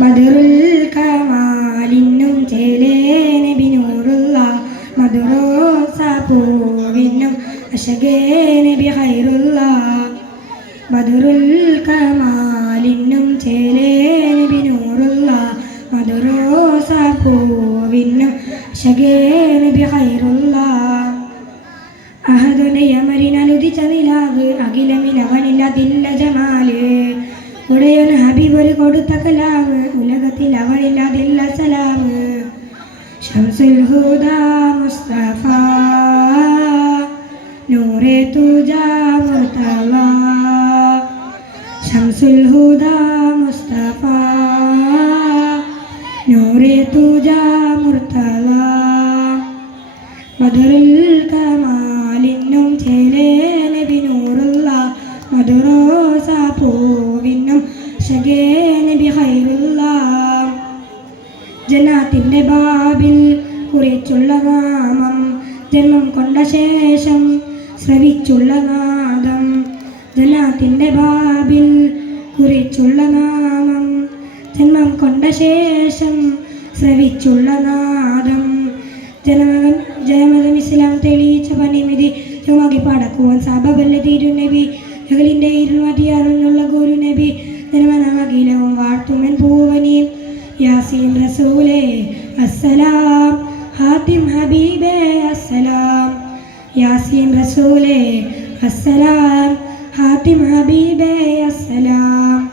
മധുറുൽ കമാലിന്നും ചേലേ നബി നൂറുള്ള മധുറോസ പൂവിനും അശകേ നബി ഖൈറുള്ള മധുറുൽ കമാലിന്നും ചേലേ നബി നൂറുള്ള മധുറോസ പൂവിനും അശകേ നബി അവനില്ലതില്ല ഷംസുൽ ഷംസുൽ ഹുദ മുസ്തഫ. നൂറെ തുജ മുർത്തവ. മധുരുൽ കമാലിനും ചേലേ ജനാത്തിന്റെ ബാബിൽ കുറിച്ചുള്ള നാമം ജന്മം കൊണ്ട ശേഷം ശ്രവിച്ചുള്ള നാദം. ജനാത്തിന്റെ ബാബിൽ കുറിച്ചുള്ള നാമം ജന്മം കൊണ്ട ശേഷം ശ്രവിച്ചുള്ള നാദം. ജനമകൻ ജയമതം ഇസ്ലാം തെളിയിച്ച പനിമിതി ചുമകി പടക്കുവാൻ സാബല്ല തിരുനബി ജഗലിന്റെ ഇരുമതി അറിഞ്ഞുള്ള ഗുരു നബി ദിനവും വാഴ്ത്തുമൻ പൂവനെ. യാസീൻ റസൂലേ അസ്സലാം. ഹാത്തിം ഹബീബേ അസ്സലാം. യാസീൻ റസൂലേ അസ്സലാം. ഹാത്തിം ഹബീബേ അസ്സലാം.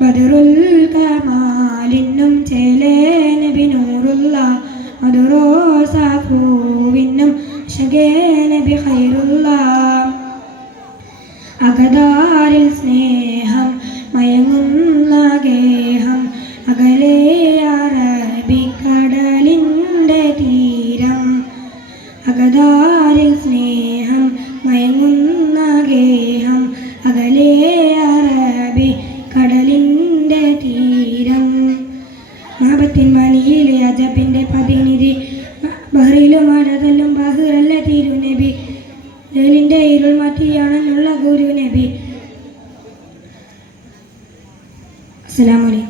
ബദറുൽ കമാലിന്നും ചേലേ നബി നൂറുള്ള. മധുറോ സാഫൂവിന്നും ശകേ നബി ഖൈറുള്ള. അഗദാരിൽ ദാരിൽ സ്നേഹം മയങ്ങുന്ന ഗേഹം. അകലേ അറബി കടലിന്റെ തീരം. മാപത്തിൻ മണിയിലെ അജബിന്റെ പതിനിധി. ബഹ്റിലും അടതല്ലും ബഹ്റല്ല തിരുനബി. ജലിന്റെ ഇരുൾ മാറ്റിയാണെന്നുള്ള ഗുരുനബി. അസ്സാം വലൈക്കും